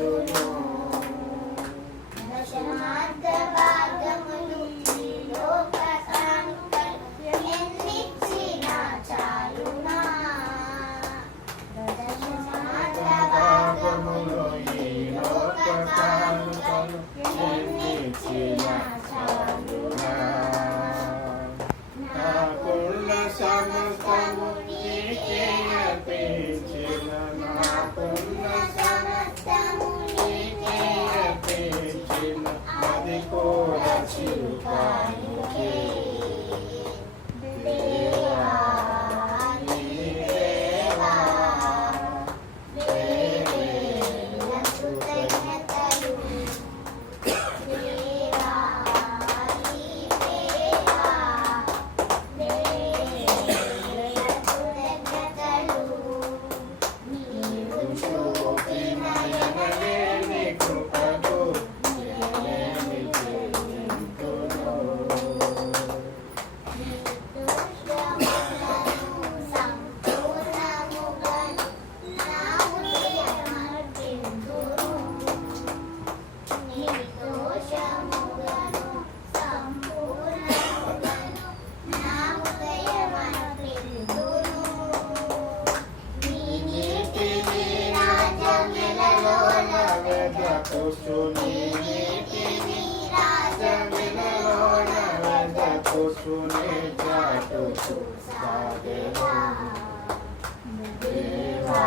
నిండును దశమార్థ భాగములు ఈ లోక కానుకలు ఎన్నిచ్చినా చాలునా దశమార్థ భాగములు ఈ లోక కానుకలు ఎన్నిచ్చినా చాలునా నాకున్న సమస్తము నీకే అర్పించిన నాకున్న సమస్తము నీకే అర్పించిన అది కూడా చిరుకానికే దేవా నీవేవా వేవేల కృతజ్ఞతలు దేవా నీవేవా వేవేల కృతజ్ఞతలు నీవు చూపిన ఎనలేని కృపకు నేనేమి చెల్లింతును నీ దోషములను సంపూర్ణముగాను నా హృదయమర్పింతును నీ దోషములను సంపూర్ణముగాను నా హృదయమర్పింతును నీ నీతిని రాజమెలలోన వెదకుచు నీ నీతిని రాజమెలలోన వెదకుచు నీ చాటుచు సాగెదా దేవా